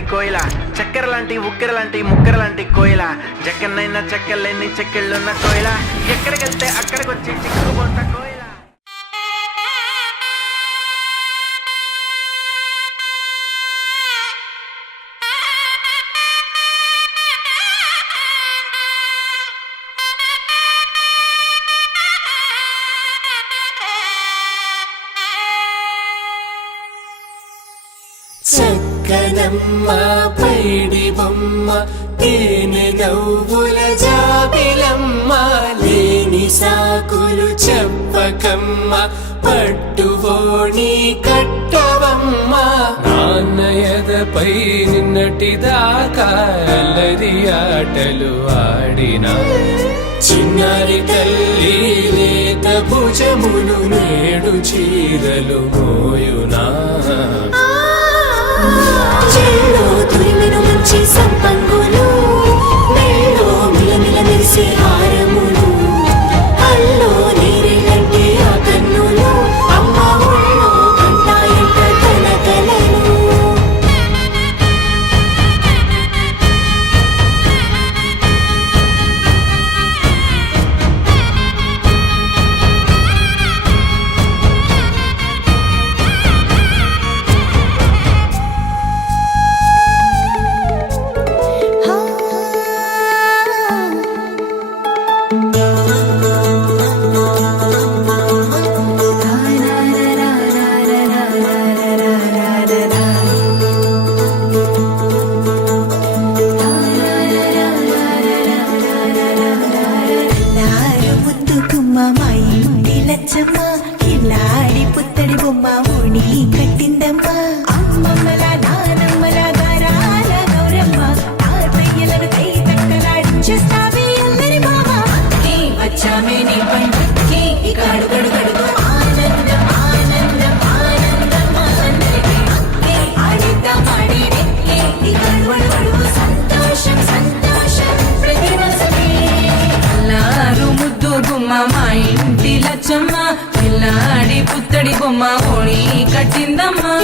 లాంటి కోయిల, చక్కెర లాంటి ఉక్కెర లాంటి ముక్కెర లాంటి కోయిల, జక్కన్నైనా చెక్కలేని చెక్కిళ్ళున్న కోయిల, ఎక్కడికెళ్తే అక్కడికొచ్చి చిక్కుకుంట కోయిల. చక్కనమ్మ పైడి బొమ్మ తేనె నవ్వుల జాబిలమ్మ, లేని సాకులు చెప్పకమ్మ పట్టువోణి కట్టవమ్మ. నాన్నయదపై నిన్నటిదాకా అల్లరి ఆటలు ఆడినా, చిన్నారి తల్లి లేత భుజములు నేడు చీరలు మోయునా. చెల్లో తురిమిన మంచి సంపంగులు, మెల్లో మిలమిల మెరిసే హారములు, అల్లో నీరేలంటే ఆ కన్నులు, అమ్మ ఒళ్ళో కంటాయంట తన కలలు. కిల్లాడి పుత్తడి బొమ్మ ఓణి కట్టిందమ్మా, అమ్మమ్మల నానమ్మల గారాల గౌరమ్మ, తాతయ్యలను కై తట్టలాడించేస్తావే అల్లరి మామ. వచ్చామే నీ పండుగకి ఇక అడుగడుగడుగు ఆనందం ఆనందం ఆనందం అందరికీ ఆడిద్దాం ఆడి ఇక అడుగడుగడుగు సంతోషం సంతోషం ప్రతి మనసుకి. అల్లారు ముద్దు గుమ్మ మా ఇంటి లచ్చమ్మ, పిల్లాడి పుత్తడి బొమ్మ ఓణి కట్టిందమ్మా.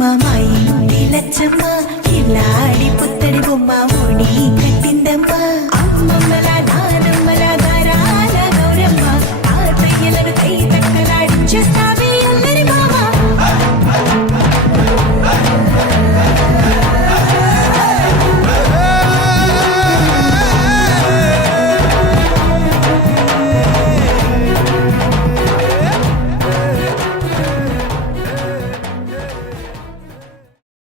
బొమ్మ మా ఇంటి లచ్చమ్మ కిలాడి పుత్తడి బొమ్మ ఓణి కట్టిందమ్మా